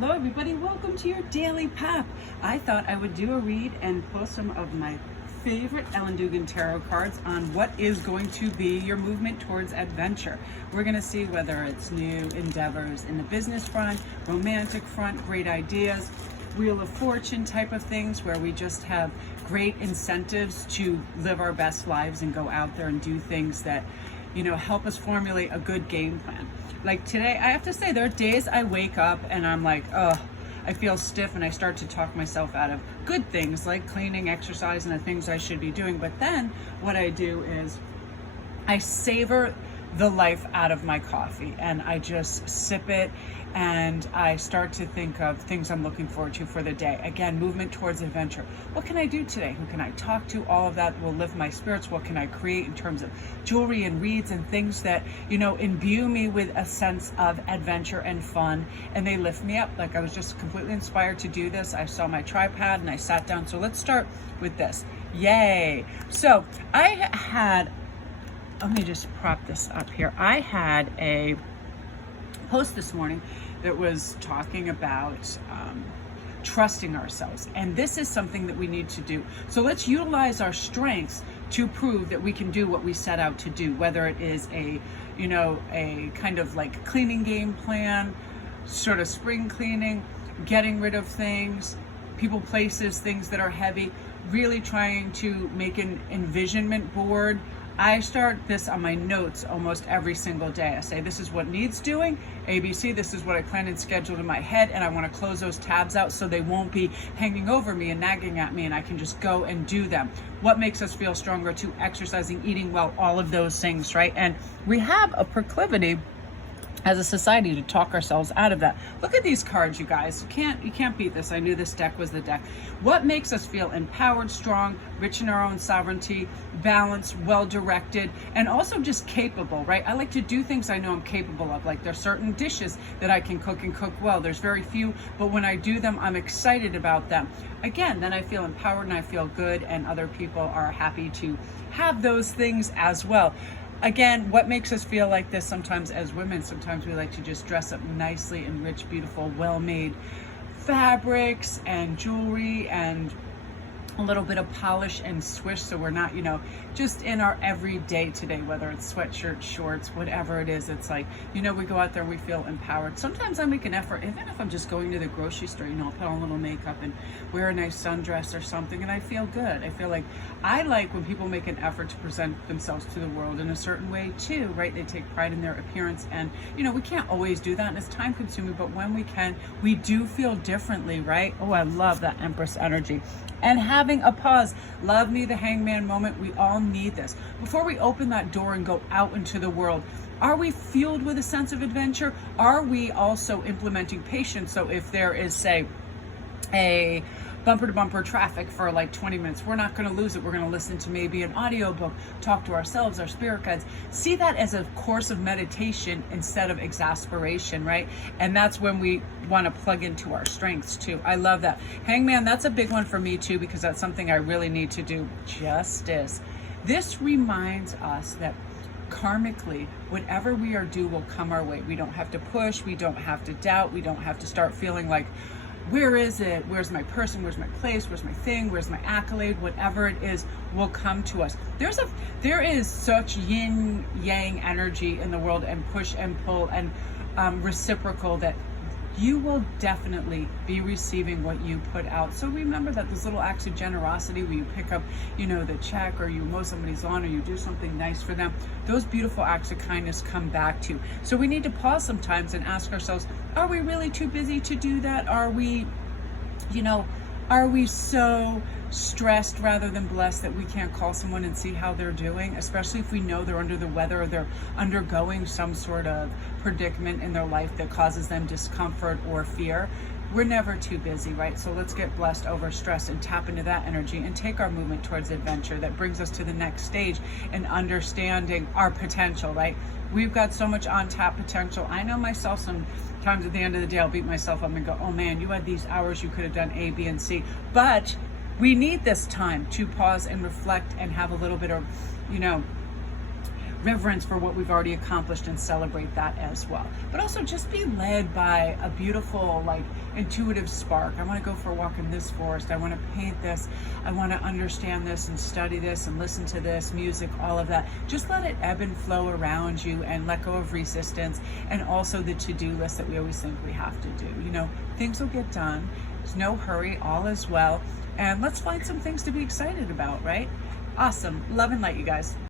Hello everybody, welcome to your Daily Pep. I thought I would do a read and pull some of my favorite Ellen Dugan tarot cards on what is going to be your movement towards adventure. We're going to see whether it's new endeavors in the business front, romantic front, great ideas, Wheel of Fortune type of things where we just have great incentives to live our best lives and go out there and do things that, help us formulate a good game plan. Like today, I have to say, there are days I wake up and I'm like, oh, I feel stiff, and I start to talk myself out of good things like cleaning, exercise, and the things I should be doing. But then what I do is I savor the life out of my coffee and I just sip it, and I start to think of things I'm looking forward to for the day. Again, movement towards adventure. What can I do today? Who can I talk to? All of that will lift my spirits. What can I create in terms of jewelry and reads and things that, imbue me with a sense of adventure and fun, and they lift me up. Like I was just completely inspired to do this. I saw my tripod and I sat down. So let's start with this. Yay. So let me just prop this up here. I had a post this morning that was talking about trusting ourselves, and this is something that we need to do. So let's utilize our strengths to prove that we can do what we set out to do, whether it is a kind of like cleaning game plan, sort of spring cleaning, getting rid of things, people, places, things that are heavy, really trying to make an envisionment board. I start this on my notes almost every single day. I say, this is what needs doing, ABC, this is what I planned and scheduled in my head, and I want to close those tabs out so they won't be hanging over me and nagging at me, and I can just go and do them. What makes us feel stronger? To exercising, eating well, all of those things, right? And we have a proclivity as a society to talk ourselves out of that. Look at these cards, you guys. You can't beat this. I knew this deck was the deck. What makes us feel empowered, strong, rich in our own sovereignty, balanced, well-directed, and also just capable, right? I like to do things I know I'm capable of. Like there's certain dishes that I can cook and cook well. There's very few, but when I do them, I'm excited about them. Again, then I feel empowered and I feel good, and other people are happy to have those things as well. Again, what makes us feel like this sometimes as women? Sometimes we like to just dress up nicely in rich, beautiful, well-made fabrics and jewelry and a little bit of polish and swish, so we're not, just in our everyday today, whether it's sweatshirts, shorts, whatever it is. It's like, we go out there and we feel empowered. Sometimes I make an effort, even if I'm just going to the grocery store, I'll put on a little makeup and wear a nice sundress or something, and I feel good. I feel like I like when people make an effort to present themselves to the world in a certain way too, right? They take pride in their appearance, and we can't always do that, and it's time consuming, but when we can, we do feel differently, right? Oh, I love that Empress energy. And having a pause. Love me the hangman moment. We all need this. Before we open that door and go out into the world, are we fueled with a sense of adventure? Are we also implementing patience? So if there is, say, a bumper to bumper traffic for like 20 minutes, we're not going to lose it. We're going to listen to maybe an audiobook, talk to ourselves, our spirit guides. See that as a course of meditation instead of exasperation, right? And that's when we want to plug into our strengths too. I love that. Hangman, that's a big one for me too, because that's something I really need to do justice. This reminds us that karmically, whatever we are due will come our way. We don't have to push. We don't have to doubt. We don't have to start feeling like, where is it? Where's my person? Where's my place? Where's my thing? Where's my accolade? Whatever it is will come to us. There is such yin yang energy in the world, and push and pull and reciprocal, that you will definitely be receiving what you put out. So remember that those little acts of generosity where you pick up, the check, or you mow somebody's lawn, or you do something nice for them, those beautiful acts of kindness come back to you. So we need to pause sometimes and ask ourselves, are we really too busy to do that? Are we so stressed rather than blessed that we can't call someone and see how they're doing, especially if we know they're under the weather or they're undergoing some sort of predicament in their life that causes them discomfort or fear? We're never too busy, right? So let's get blessed over stress and tap into that energy and take our movement towards adventure that brings us to the next stage and understanding our potential, right? We've got so much on-tap potential. I know myself, sometimes at the end of the day, I'll beat myself up and go, oh man, you had these hours, you could have done A, B, and C. But we need this time to pause and reflect and have a little bit of, reverence for what we've already accomplished and celebrate that as well. But also just be led by a beautiful, like, intuitive spark. I want to go for a walk in this forest. I want to paint this. I want to understand this and study this and listen to this music, all of that. Just let it ebb and flow around you and let go of resistance, and also the to-do list that we always think we have to do. You know, things will get done. There's no hurry. All is well. And let's find some things to be excited about, right? Awesome. Love and light, you guys.